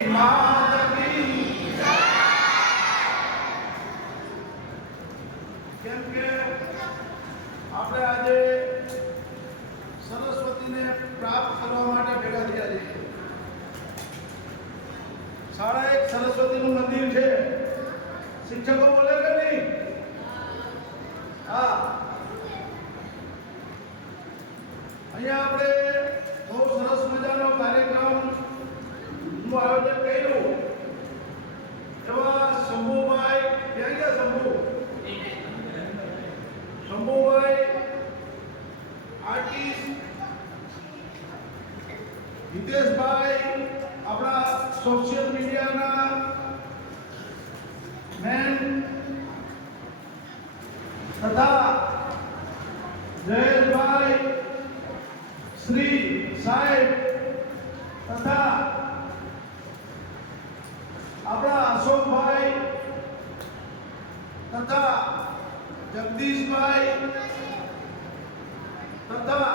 કેમ કે આપણે આજે સરસ્વતીને પ્રાપ્ત કરવા માટે ભેગા થયા છીએ. શાળા એક સરસ્વતીનું મંદિર છે. શિક્ષકો બોલે કે નહીં? હા. અહીંયા આપણે બહુ સરસ મજાનો કાર્યક્રમનું આયોજન કર્યું. એવા શંભુભાઈ, ક્યાં ગયા શંભુભાઈ આર્ટિસ્ટ, હિતેશભાઈ આપણા સોશિયલ મીડિયાના મેન તથા જયેશભાઈ શ્રી સાહેબ તથા આપણા અશોકભાઈ તથા જગદીશભાઈ તથા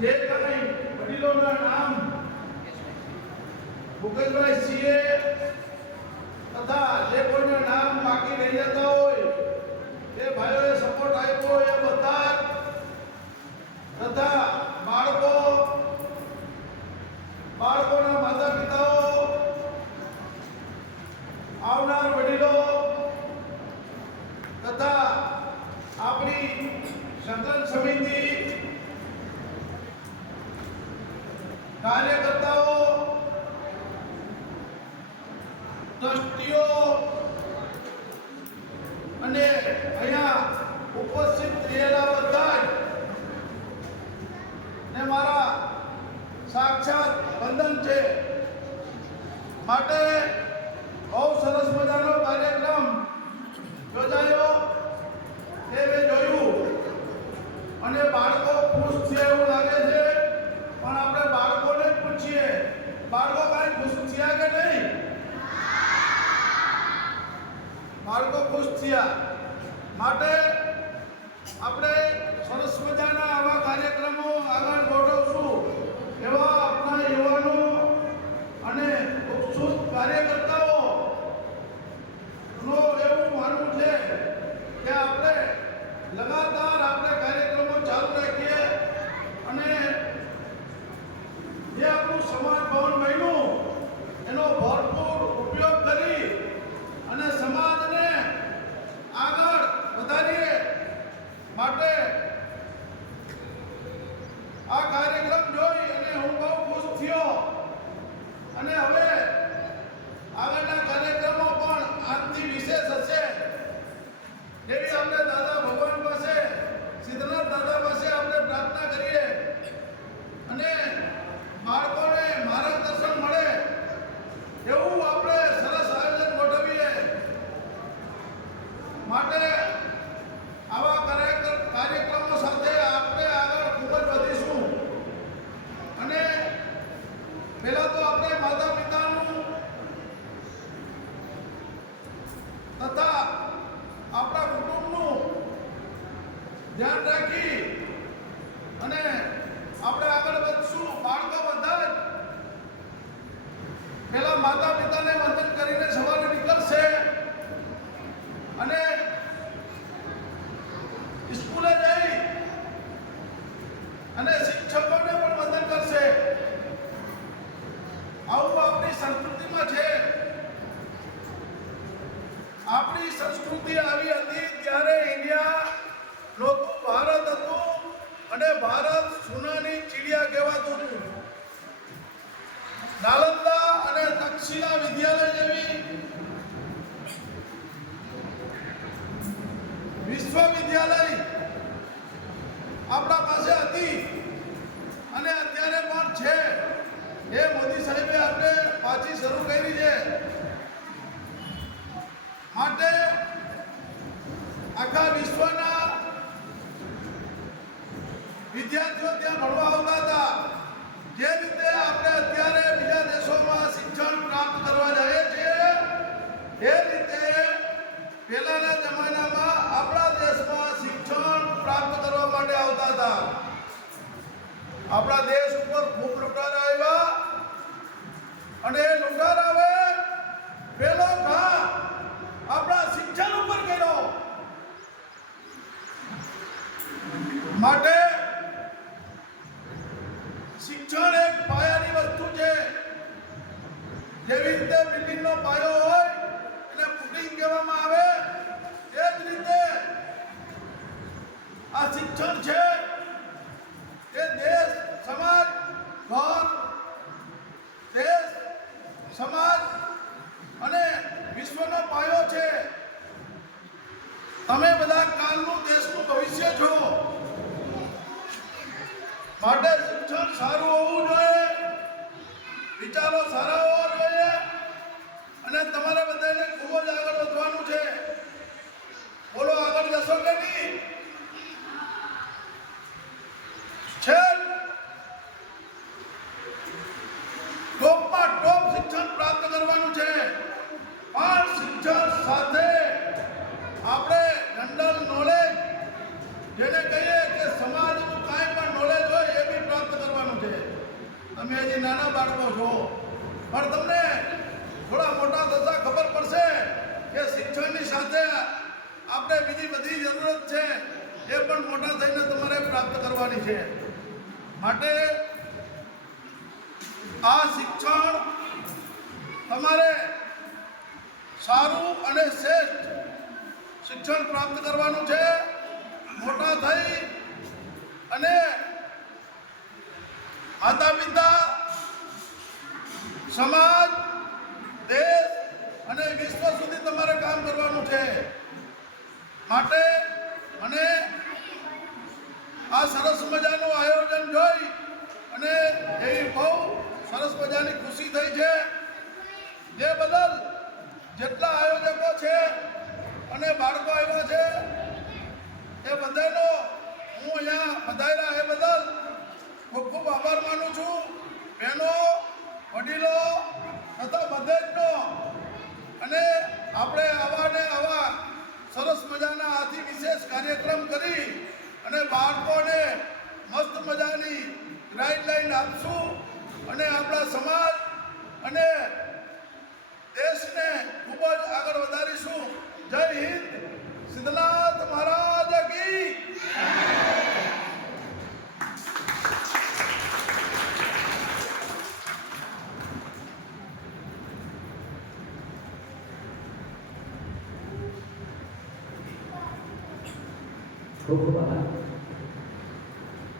જે કઈ વડીલોના નામ મુકેશભાઈ સીએ તથા જે કોઈના નામ બાકી રહી જતા હોય એ ભાઈઓએ સપોર્ટ આપ્યો એ બધા તથા બાળકોના માતા પિતાઓ, આવનાર વડીલો તથા આપણી સંકલન સમિતિ કાર્યકર્તાઓ, ટ્રસ્ટીઓ અને અહીંયા ઉપસ્થિત રહેલા બધા ને મારા સાક્ષાત વંદન છે. માટે બહુ સરસ મજાનો કાર્યક્રમ યોજાયો એ મેં જોયું અને બાળકો ખુશ છે એવું લાગે છે. પણ આપણે બાળકોને જ પૂછીએ, બાળકો કાંઈ ખુશ થયા કે નહીં? બાળકો ખુશ થયા. માટે આપણે સરસ મજાના આવા કાર્યક્રમો આગળ ગોઠવશું. એવા આપણા યુવાનો અને ઉત્સુક કાર્યકર્તાઓ નો એવું માનવું છે કે આપણે લગાતાર આપણે કાર્યક્રમો ચાલુ રાખીએ અને જે આપણું સમાજ ભવન બન્યું એનો ભરપૂર ઉપયોગ કરી અને સમાજને આગળ વધારીએ. માટે આ કાર્યક્રમ જોઈ અને હું બહુ ખુશ થયો અને હવે આગળના કાર્યક્રમો પણ આજથી વિશેષ હશે. એવી આપણે દાદા ભગવાન પાસે, સિદ્ધનાથ દાદા પાસે આપણે પ્રાર્થના કરીએ અને બાળકોને માર્ગદર્શન મળે એવું આપણે સરસ આયોજન ગોઠવીએ. માટે આવા કાર્યક્રમો સાથે આપણે આગળ ખૂબ જ વધીશું. અને પહેલા તો આપણે માતા પિતાનું તથા આપણા કુટુંબનું ધ્યાન રાખી અને આપણે આગળ વધશું. બાળકો બધા જ પહેલા માતા પિતાને વંદન કરીને સવારે નીકળશે અને સ્કૂલે જઈ અને શિક્ષકોને પણ વંદન કરશે. આવું આપણી સંસ્કૃતિમાં છે. આપણી સંસ્કૃતિ આવી હતી ત્યારે ઇન્ડિયા લોકો ભારત હતું અને ભારત સોનાની ચીડિયા કહેવાતું હતું. નાલંદા અને તક્ષશિલા વિદ્યાલય જેવી વિશ્વવિદ્યાલય આપણા પાસે હતી અને અત્યારે પણ છે. એ મોદી સાહેબે આપણે પાછી શરૂ કરી છે. માટે આખા વિશ્વના વિદ્યાર્થીઓ ત્યાં ભણવા આવતા હતા. જે રીતે આપણે અત્યારે બીજા દેશોમાં શિક્ષણ પ્રાપ્ત કરવા જઈએ છીએ એ રીતે પહેલાના જમાનામાં આપણા દેશમાં શિક્ષણ પ્રાપ્ત કરવા માટે આવતા હતા. આપણા દેશ ઉપર ખૂબ લૂંટારા આવ્યા અને એ લૂંટારાવે પેલો ઘા આપણા શિક્ષણ ઉપર કર્યો. માટે શિક્ષણ એક પાયાની વસ્તુ છે. જેવી રીતે બિલ્ડિંગનો પાયો હોય એને ફૂટિંગ કહેવામાં આવે, એ જ રીતે આ શિક્ષણ છે એ દેશ, સમાજ, ઘર, દેશ, સમાજ અને વિશ્વનો પાયો છે. તમે બધા કાલનું દેશનું ભવિષ્ય છો. માટે શિક્ષણ સારું હોવું જોઈએ, વિચારો સારા હોવા જોઈએ અને તમારે બધાને ખૂબ જ આગળ વધવાનું છે. બોલો, આગળ જશો કે નહીં? છે ટોપમાં ટોપ શિક્ષણ પ્રાપ્ત કરવાનું છે. પણ શિક્ષણ સાથે આપણે જનરલ નોલેજ, જેને કહીએ કે સમાજનું કાંઈ પણ નોલેજ હોય એ બી પ્રાપ્ત કરવાનું છે. તમે હજી નાના બાળકો છો, પણ તમને થોડા મોટા થતા ખબર પડશે કે શિક્ષણની સાથે આપણે બીજી બધી જરૂરત છે એ પણ મોટા થઈને તમારે પ્રાપ્ત કરવાની છે. માટે આ શિક્ષણ તમારે સારું અને શ્રેષ્ઠ શિક્ષણ પ્રાપ્ત કરવાનું છે. મોટા થઈ અને માતા પિતા, સમાજ, દેશ અને વિશ્વ સુધી તમારે કામ કરવાનું છે. માટે મને આ સરસ મજાનું આયોજન જોઈ અને એવી બહુ સરસ મજાની ખુશી થઈ છે. જે બદલ જેટલા આયોજકો છે અને બાળકો આવ્યા છે એ બધાનો હું અહીંયા પધાર્યા એ બદલ ખૂબ ખૂબ આભાર માનું છું. બહેનો, વડીલો તથા બધેજનો. અને આપણે આવા ને આવા સરસ મજાના આથી વિશેષ કાર્યક્રમ કરી અને બાળકોને મસ્ત મજાની ગાઈડલાઈન આપશું અને આપણા સમાજ અને દેશને ખૂબ જ આગળ વધારીશું. જય હિન્દ. સિદ્ધનાથ મહારાજ કી. ખૂબ ખૂબ આભાર.